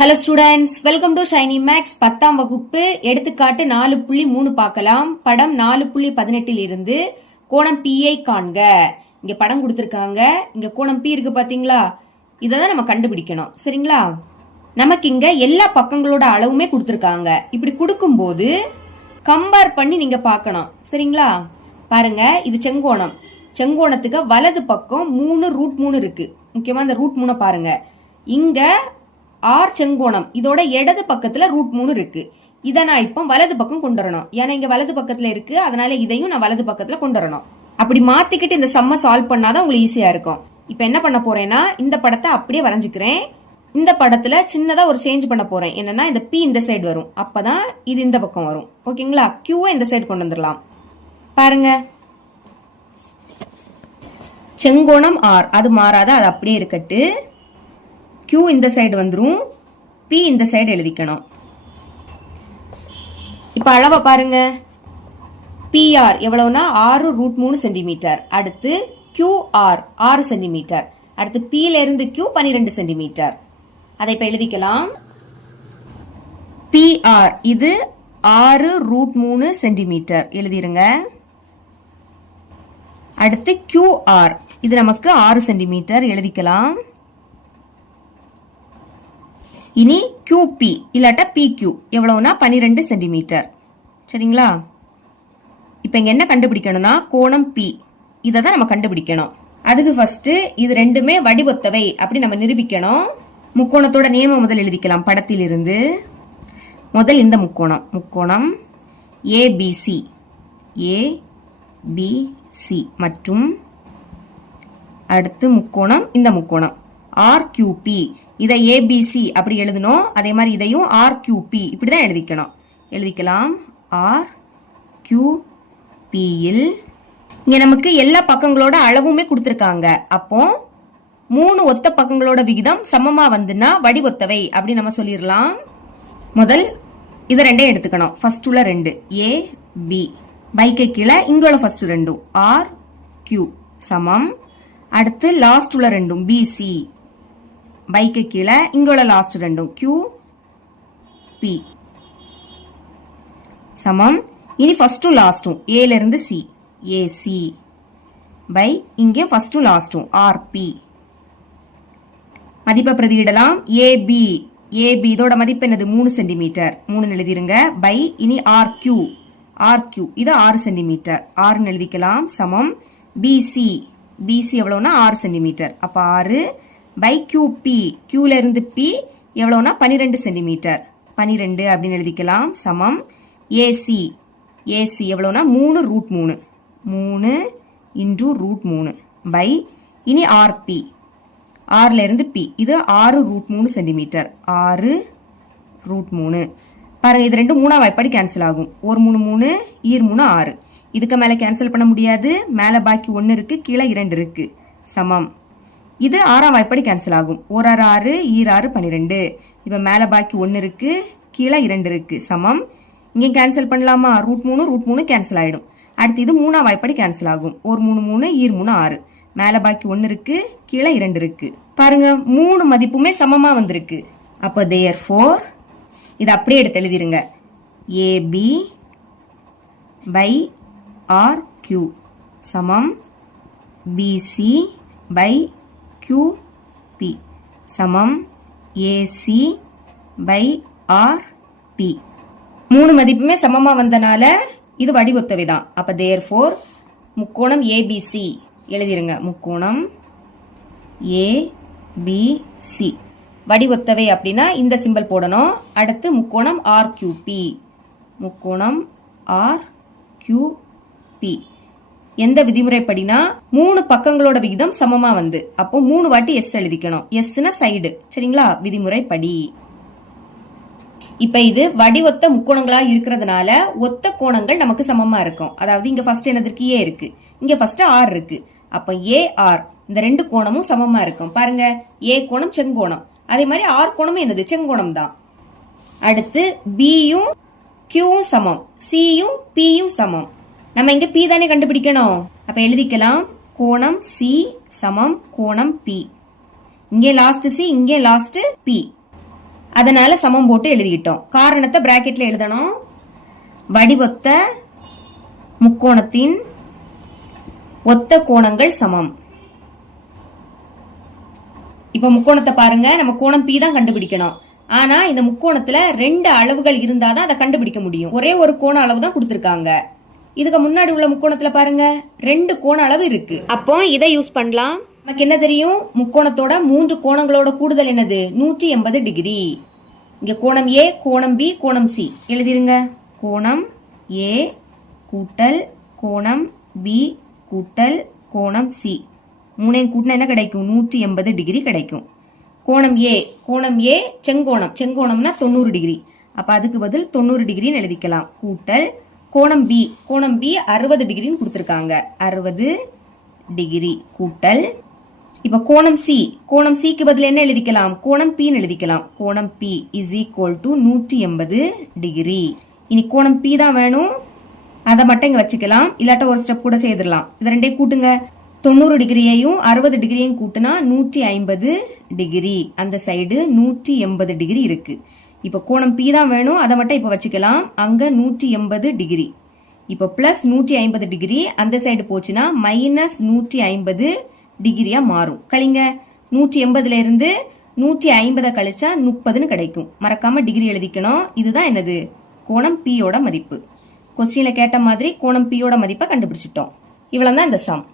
Hello students, welcome to Shiny Max 10ஆம் வகுப்பு. எடுத்துக்காட்டு 4.3 பார்க்கலாம். படம் 4.18 இருந்து கோணம் P ஐ காண்க. இங்க படம் கொடுத்திருக்காங்க. இங்க கோணம் P இருக்கு பாத்தீங்களா? இததான் நம்ம கண்டுபிடிக்கணும். சரிங்களா? நமக்கு இங்க எல்லா பக்கங்களோட அளவுமே கொடுத்திருக்காங்க. இப்படி கொடுக்கும்போது கம்பேர் பண்ணி நீங்க பார்க்கணும். சரிங்களா? பாருங்க, இது செங்கோணம். செங்கோணத்துக்கு வலது பக்கம் 3√3 இருக்கு. முக்கியமா இந்த √3 பாருங்க. இங்க ஆர் செங்கோணம், இதோட இடது பக்கத்துல √3 இருக்கு. இதை நான் இப்போ வலது பக்கம் கொண்டு வரணும். ஏன்னா இங்க வலது பக்கத்துல இருக்கு, அதனால இதையும் நான் வலது பக்கத்துல கொண்டு வரணும். அப்படி மாத்திக்கிட்டு இந்த சம்ம சால்வ் பண்ணாதான் உங்களுக்கு ஈஸியா இருக்கும். இப்ப என்ன பண்ண போறேன்னா, இந்த படத்தை அப்படியே வரைஞ்சுக்கிறேன். இந்த படத்துல சின்னதா ஒரு சேஞ்ச் பண்ண போறேன். என்னன்னா இந்த P இந்த சைடு வரும், அப்பதான் இது இந்த பக்கம் வரும். ஓகேங்களா? Q இந்த சைடு கொண்டு வந்துடலாம். பாருங்க, செங்கோணம் ஆர் அது மாறாத, அது அப்படியே இருக்கட்டு. Q இந்த சைடு வந்துரும், P இந்த சைடு எழுதிக்கணும். இப்ப அளவை பாருங்க. PR எவ்வளவுனா 6√3 centimetre. அடுத்து QR 6 சென்டிமீட்டர். அடுத்து P ல இருந்து Q 12 சென்டிமீட்டர். அதை இப்ப எழுதிக்கலாம். PR இது 6√3 சென்டிமீட்டர் எழுதிருங்க. அடுத்து QR இது நமக்கு 6 சென்டிமீட்டர் எழுதிக்கலாம். இனி QP இல்லாட்ட PQ எவ்வளவுனா 12 சென்டிமீட்டர். சரிங்களா? இப்ப இங்க என்ன கண்டுபிடிக்கணும்னா கோணம் P, இதை தான் நம்ம கண்டுபிடிக்கணும். அதுக்கு ஃபர்ஸ்ட் இது ரெண்டுமே வடிவொத்தவை அப்படி நம்ம நிரூபிக்கணும். முக்கோணத்தோட நியமம் முதல் எழுதிக்கலாம். படத்தில் இருந்து முதல் இந்த முக்கோணம் ABC மற்றும் அடுத்து முக்கோணம் இந்த முக்கோணம் RQP. இதை ABC அப்படி எழுதணும். அதே மாதிரி இதையும் RQP இப்படிதான் எழுதிக்கலாம். RQP இல் இங்க நமக்கு எல்லா பக்கங்களோட அளவுமே கொடுத்திருக்காங்க. அப்போ 3 ஒத்த பக்கங்களோட விகிதம் சமமா வந்துன்னா வடிவொத்தவை அப்படி நம்ம சொல்லிடலாம். முதல் இதை ரெண்டையும் எடுத்துக்கணும். ஃபர்ஸ்ட் உள்ள 2 AB பைக்கு கீழே இங்குள்ள ஃபர்ஸ்ட் 2 RQ சமம். அடுத்து லாஸ்ட் உள்ள 2 BC பைக்கு கீழே இங்குள்ள லாஸ்ட் 2 QP சமம். இனி ஃபர்ஸ்டும் லாஸ்டும் A ல இருந்து C AC பை இங்கே ஃபர்ஸ்டும் லாஸ்டும் RP. மதிப்பை பிரதியிடலாம். AB இதோட மதிப்பு என்னது 3 சென்டிமீட்டர், 3 எழுதிருங்க. பை இனி RQ இது 6 சென்டிமீட்டர், 6 எழுதிக்கலாம். சமம் BC எவ்வளவுனா 6 சென்டிமீட்டர், அப்ப 6 பை QP Q ல இருந்து P எவ்வளவுனா 12 சென்டிமீட்டர், 12 அப்படின்னு எழுதிக்கலாம். சமம் AC எவ்வளவுனா 3√3 இன்டு √3 பை இனி RP R ல இருந்து P இது 6√3 சென்டிமீட்டர், 6√3. பாருங்க, இது ரெண்டு 3ஆம் வாய்ப்பாடு கேன்சல் ஆகும். 1 3 3 ஈர் 3 6. இதுக்கு மேல கேன்சல் பண்ண முடியாது. மேல பாக்கி 1 இருக்கு, கீழே 2 இருக்கு. சமம். இது 6ஆம் வாய்ப்பாடு கேன்சல் ஆகும். 1 6 6 ஈர் 6 12. இப்ப மேல பாக்கி 1 இருக்கு, கீழே 2 இருக்கு. சமம். இங்க கேன்சல் பண்ணலாமா? √3 கேன்சல் ஆயிடும். அடுத்து இது 3ஆம் வாய்ப்பாடு கேன்சல் ஆகும். 1 3 3 ஈர் 3 6. மேல பாக்கி 1 இருக்கு, கீழே 2 இருக்கு. பாருங்க, 3 மதிப்புமே சமமா வந்திருக்கு. அப்ப therefore இது அப்படியே எடுத்து எழுதிருங்க. AB பை RQ சமம் BC பை QP சமம் AC பை RP. 3 மதிப்புமே சமமா வந்தனால இது வடிவொத்தவை தான். அப்ப therefore முக்கோணம் ABC எழுதிருங்க. முக்கோணம் ABC வடிவொத்தவை அப்படின்னா இந்த சிம்பல் போடணும். அடுத்து முக்கோணம் RQP, முக்கோணம் RQP எந்த விதிமுறைப்படினா 3 பக்கங்களோட விகிதம் சமமா வந்து, அப்போ 3 வாட்டி S எழுதிக்கணும். Sனா சைடு. சரிங்களா? விதிமுறைப்படி. இப்ப இது வடிவொத்த முக்கோணங்களா இருக்கிறதுனால ஒத்த கோணங்கள் நமக்கு சமமா இருக்கும். அதாவது இங்க ஃபர்ஸ்ட் என்னதுக்கு A இருக்கு, இங்க ஃபர்ஸ்ட் R இருக்கு. அப்ப AR இந்த 2 கோணமும் சமமா இருக்கும். பாருங்க, A கோணம் செங்கோணம், அதே மாதிரி R கோணமும் என்னது செங்கோணம் தான். அடுத்து Bயும் Qவும் சமம், Cயும் Pயும் சமம். நம்ம இங்க P தானே கண்டுபிடிக்கணும். அப்ப எழுதிக்கலாம். கோணம் C சமம் கோணம் P. இங்கே லாஸ்ட் C, இங்கே லாஸ்ட் P. அதனால சமம் போட்டு எழுதிட்டோம். காரணத்தை பிராக்கெட்ல எழுதணும். வடிவொத்த முக்கோணத்தின் ஒத்த கோணங்கள் சமம். இப்ப முக்கோணத்தை பாருங்க. நம்ம கோணம் P தான் கண்டுபிடிக்கணும். ஆனா இந்த முக்கோணத்துல 2 அளவுகள் இருந்தாதான் அதை கண்டுபிடிக்க முடியும். ஒரே ஒரு கோண அளவு தான் கொடுத்திருக்காங்க. இதுக்கு முன்னாடி உள்ள முக்கோணத்துல பாருங்க 2 கோண அளவு இருக்கு. அப்போ இதை யூஸ் பண்ணலாம். நமக்கு என்ன தெரியும்? முக்கோணத்தோட 3 கோணங்களோட கூடுதல் என்னது? 180 டிகிரி. இங்க கோணம் A, கோணம் B, கோணம் C எழுதிருங்க. கோணம் A கூட்டல் கோணம் B கூட்டல் கோணம் C மூணையும் கூட்டினா என்ன கிடைக்கும்? 180 டிகிரி கிடைக்கும். கோணம் A செங்கோணம்னா 90 டிகிரி. அப்ப அதுக்கு பதில் 90 டிகிரின்னு எழுதிக்கலாம். கூட்டல் கோணம் B 60 டிகிரின்னு கொடுத்துருக்காங்க. 60 டிகிரி கூட்டல் இப்ப கோணம் Cக்கு பதில் என்ன எழுதிக்கலாம்? கோணம் Pன்னு எழுதிக்கலாம். கோணம் P is equal to 180 degree. இனி கோணம் P தான் வேணும். அதை மட்டும் இங்க வச்சுக்கலாம். இல்லாட்ட ஒரு ஸ்டெப் கூட செய்திடலாம். இது ரெண்டையும் கூட்டுங்க. 90 டிகிரியையும் 60 டிகிரியும் கூட்டினா 150 டிகிரி. அந்த சைடு 180 டிகிரி இருக்கு. இப்போ கோணம் P தான் வேணும். அதை மட்டும் இப்போ வச்சுக்கலாம். அங்க 180 டிகிரி. இப்போ பிளஸ் 150 டிகிரி அந்த சைடு போச்சுன்னா மைனஸ் 150 டிகிரியா மாறும். கழிங்க. 180ல இருந்து 150 கழிச்சா 30ன்னு கிடைக்கும். மறக்காம டிகிரி எழுதிக்கணும். இதுதான் என்னது? கோணம் P யோட மதிப்பு. கொஸ்டின்ல கேட்ட மாதிரி கோணம் P யோட மதிப்பை கண்டுபிடிச்சிட்டோம். இவ்வளவுதான் இந்த சம்.